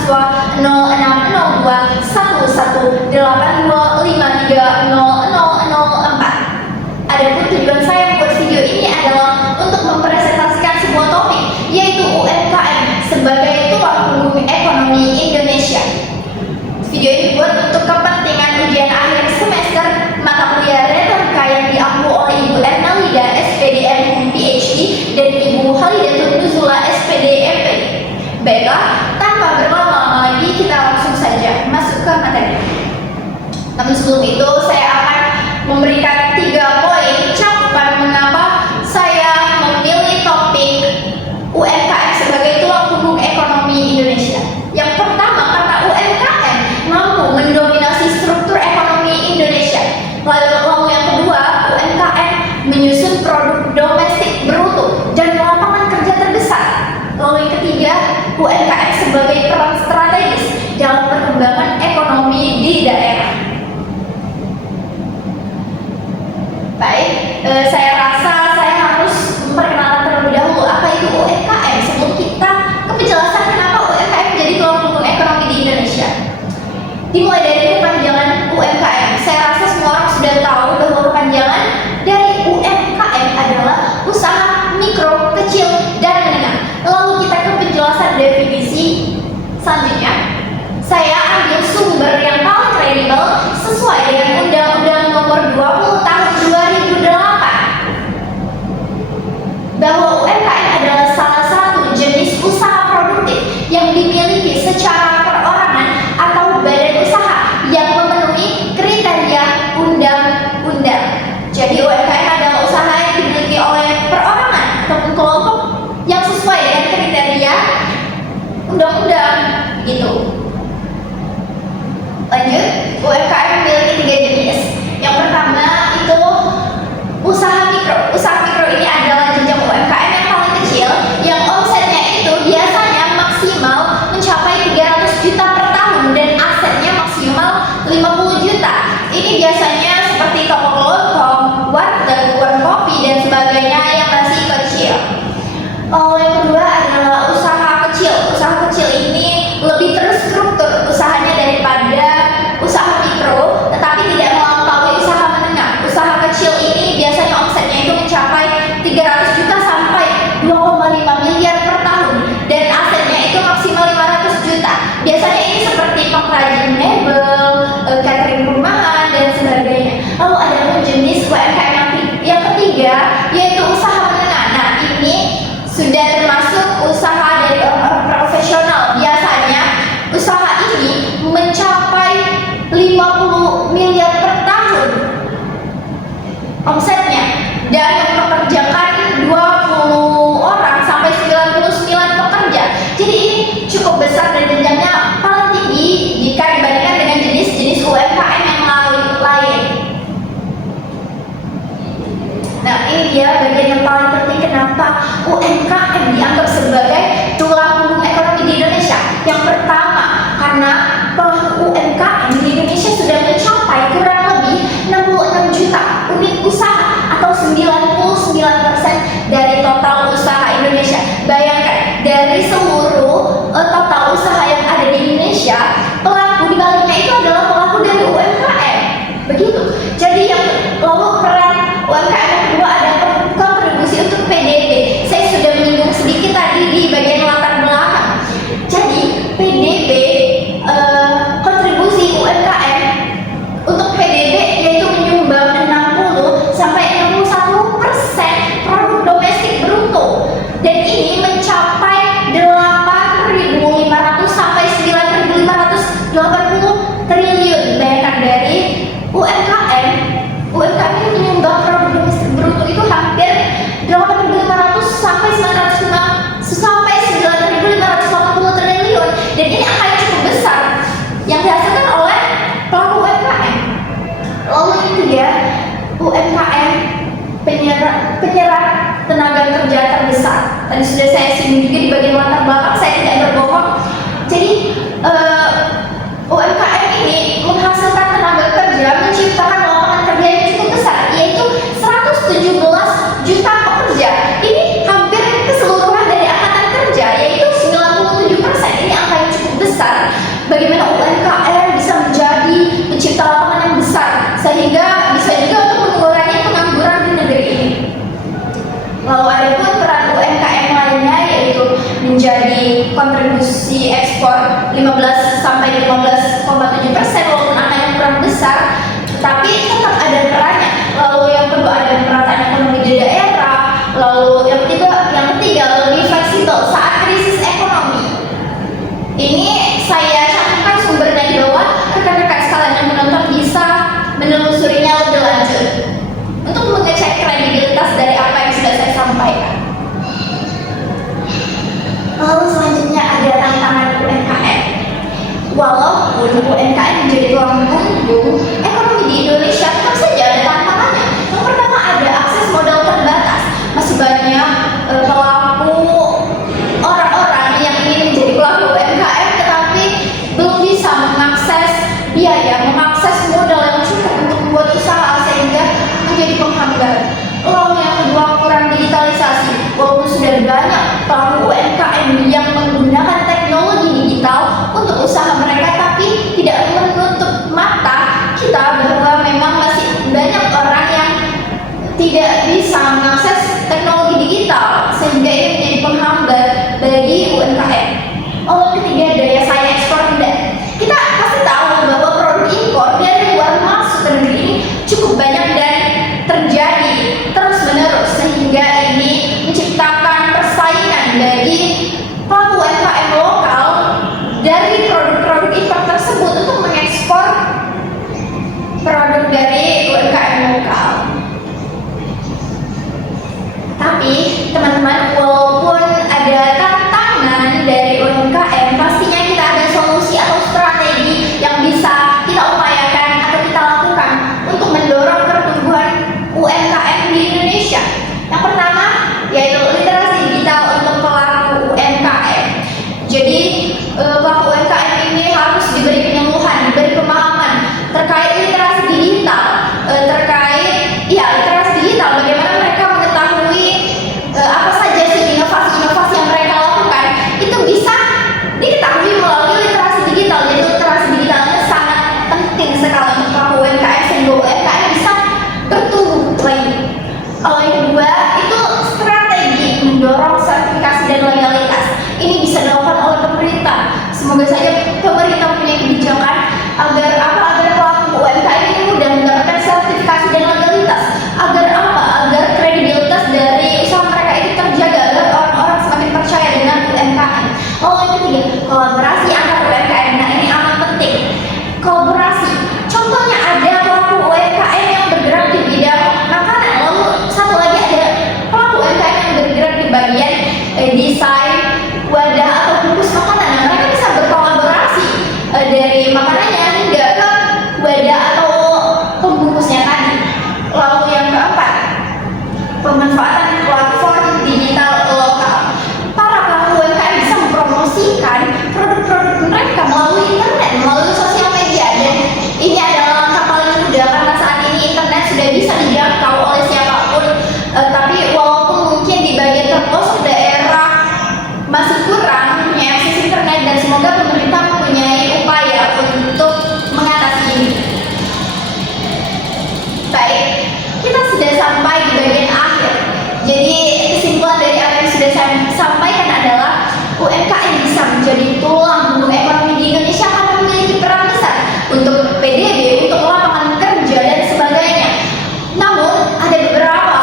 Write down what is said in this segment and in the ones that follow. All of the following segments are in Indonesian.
mahasiswa 06621182530004. Adapun tujuan saya membuat video ini adalah untuk mempresentasikan sebuah topik, yaitu UMKM sebagai tulang punggung ekonomi Indonesia. Video ini dibuat untuk kepentingan ujian akhir semester mata kuliah retorika yang diampu oleh Ibu Ernalida SPDM PhD dan Ibu Halidatul Nuzula SPD MP. Baiklah, tanpa berlama-lama lagi kita langsung saja masuk ke materi. Namun sebelum itu saya akan memberikan 3 poin cakupan mengapa saya memilih topik UMKM sebagai tulang punggung ekonomi Indonesia. Yang pertama, karena UMKM mampu mendominasi struktur ekonomi Indonesia. Lalu yang kedua, UMKM menyusun produk domestik bruto dan lapangan kerja terbesar. Lalu yang ketiga, UMKM sebagai peran strategis dalam perkembangan ekonomi di daerah. Baik, saya rasa saya harus memperkenalkan terlebih dahulu apa itu UMKM sebelum kita ke penjelasan kenapa UMKM menjadi tulang punggung ekonomi di Indonesia. Dimulai dari kepanjangan UMKM. Saya rasa semua orang sudah tahu bahwa kepanjangan dari UMKM adalah usaha mikro, kecil, dan menengah. Lalu kita ke penjelasan definisi selanjutnya. Saya ambil sumber yang paling kredibel sesuai dengan Undang-Undang Nomor 20 Tahun 2008 bahwa UMKM adalah salah satu jenis usaha produktif yang dimiliki secara perorangan atau badan usaha yang memenuhi kriteria undang-undang. Jadi UMKM adalah usaha yang dimiliki oleh perorangan ataupun kelompok yang sesuai dengan kriteria undang-undang gitu. Lanjut, UMKM memiliki 3 jenis. Yang pertama itu usaha mikro. Usaha mikro ini adalah jenjang UMKM yang paling kecil, yang omsetnya itu biasanya maksimal mencapai 300 juta per tahun dan asetnya maksimal 50 juta. Ini biasanya seperti toko kelontong, warteg, warung kopi, dan sebagainya yang masih kecil. Yang kedua adalah usaha kecil. Usaha kecil ini lebih terstruktur usahanya daripada usaha mikro, tetapi tidak melampaui usaha menengah. Usaha kecil ini biasanya omsetnya itu mencapai 300 juta sampai 2,5 miliar per tahun dan asetnya itu maksimal 500 juta. Biasanya ini seperti pengrajin mebel, catering rumahan, dan sebagainya. Lalu ada pun jenis UMKM yang ketiga, yaitu usaha menengah. Nah, ini sudah termasuk usaha dari orang-orang profesional. Biasanya usaha ini mencapai 50 miliar per tahun omsetnya dan mempekerjakan 20 orang sampai 99 pekerja. Jadi ini cukup besar dan jenjangnya paling tinggi jika dibandingkan dengan jenis-jenis UMKM yang lain. Nah, ini dia bagian yang paling penting kenapa UMKM dianggap sebagai tulang punggung ekonomi di Indonesia. Yang pertama, karena pelaku UMKM di Indonesia sudah mencapai kurang lebih 66 juta unit usaha atau 99% dari total usaha Indonesia. Bayangkan, dari seluruh total usaha yang ada di Indonesia, pelaku di baliknya itu adalah pelaku dari UMKM. Begitu. Jadi yang lalu peran UMKM yang kedua ada kontribusi untuk PDB. Saya sudah menyinggung sedikit tadi di bagian latar belakang. Jadi PDB, kontribusi UMKM untuk PDB yaitu menyumbang 60 sampai 61% produk domestik bruto, dan ini mencapai 8.500 sampai 9.580 triliun. Bayangkan, dari UMKM ini menyumbang produk domestik bruto itu hampir 8.500 sampai 9.580 triliun, dan ini angka yang cukup besar yang dihasilkan oleh pelaku UMKM. Lalu yang ketiga, UMKM penyerap tenaga kerja terbesar. Tadi sudah saya singgung juga di bagian latar belakang, saya tidak berbohong. Jadi UMKM ini menghasilkan tenaga kerja, menciptakan lapangan kerja yang cukup besar, yaitu 117 juta pekerja. Ini hampir keseluruhan dari angkatan kerja, yaitu 97%. Ini angka yang cukup besar kontribusi ekspor 15 sampai 15,7%, walaupun angkanya kurang besar, tapi tetap ada perannya. Lalu yang kedua ada pemerataan ekonomi di daerah. Lalu yang ketiga lebih fleksibel saat krisis ekonomi. Ini saya cantumkan sumber dari bawah, rekan-rekan sekalian yang menonton bisa menelusurinya lebih lanjut untuk mengecek kredibilitas dari apa yang sudah saya sampaikan. Lalu selanjutnya ada tantangan UMKM. Walaupun UMKM menjadi tulang punggung ekonomi di Indonesia, tetap saja ada tantangannya. Yang pertama ada akses modal terbatas. Masih banyak pelaku orang-orang yang ingin menjadi pelaku UMKM tetapi belum bisa mengakses biaya, mengakses modal yang cukup untuk membuat usaha sehingga menjadi penghambat. Lalu yang kedua kurang digitalisasi. Walaupun sudah banyak pelaku UMKM yang menggunakan teknologi digital untuk usaha mereka, tapi tidak menutup mata kita bahwa memang masih banyak orang yang tidak bisa mengakses teknologi digital sehingga ini menjadi penghambat bagi UMKM. Lalu ketiga daya saing ekspor rendah. Kita pasti tahu bahwa produk impor dari luar masuk ke negeri ini cukup banyak dan terjadi terus-menerus sehingga ini menciptakan persaingan bagi pelaku UMKM lokal dari produk-produk impor tersebut untuk mengekspor produk dari UMKM lokal. Tapi teman-teman, walaupun ada tantangan dari UMKM, pastinya kita ada solusi atau strategi yang bisa kita upayakan atau kita lakukan untuk mendorong pertumbuhan UMKM di Indonesia. Yang pertama yaitu literasi digital untuk pelaku UMKM. Jadi pelaku UMKM ini harus diberi penyuluhan, diberi pemahaman terkait literasi digital, literasi digital, bagaimana mereka mengetahui apa saja sih inovasi-inovasi yang mereka lakukan itu bisa diketahui melalui literasi digital. Jadi literasi digitalnya sangat penting sekali untuk pelaku UMKM sehingga UMKM bisa bertumbuh lagi. Yang kedua itu strategi mendorong sertifikasi dan legalitas. Ini bisa dilakukan oleh pemerintah. Semoga saja pemerintah punya kebijakan agar pelaku UMKM ini mudah mendapatkan sertifikasi dan legalitas. Agar kredibilitas dari usaha mereka itu terjaga, agar orang-orang semakin percaya dengan UMKM. Lalu yang ketiga, kolaborasi antar UMKM. Nah, ini amat penting. Kolaborasi. Contohnya ada pelaku UMKM yang bergerak di bidang makanan. Lalu satu lagi ada pelaku UMKM yang bergerak di bagian desain wadah atau bungkus makanan. Nah, mereka bisa berkolaborasi dari makanannya hingga ke wadah atau pembungkusnya tadi. Lalu yang keempat, pemanfaatan platform digital lokal. Para pelaku UMKM bisa mempromosikan produk-produk mereka melalui internet, melalui sosial media, dan ini adalah langkah paling mudah karena saat ini internet sudah bisa dijangkau oleh siapapun. Tapi walaupun mungkin di bagian terpelosok daerah masih kurang punya akses internet, dan semoga pemerintah mempunyai upaya untuk mengatasi ini. Baik, kita sudah sampai di bagian akhir. Jadi kesimpulan dari apa yang sudah saya sampaikan adalah UMKM bisa menjadi tulang punggung ekonomi di Indonesia karena memiliki peran besar untuk PDB, untuk lapangan kerja dan sebagainya. Namun ada beberapa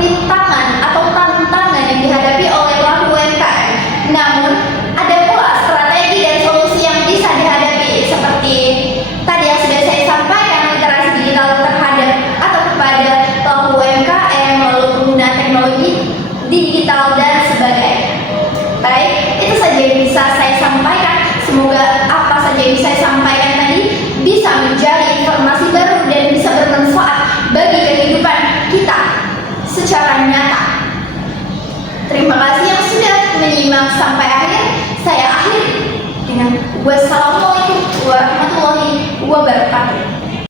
rintangan atau tantangan yang dihadapi oleh pelaku UMKM. Namun ada pula strategi dan solusi yang bisa dihadapi seperti tadi yang sudah saya sampaikan, literasi digital terhadap atau kepada pelaku UMKM, lalu penggunaan teknologi digital dan sebagainya. Baik, itu saja yang bisa saya sampaikan. Semoga apa saja yang saya sampaikan tadi bisa menjadi informasi baru dan bisa bermanfaat bagi kehidupan kita secara nyata. Terima kasih yang sudah menyimak sampai akhir. Saya akhiri dengan wassalamualaikum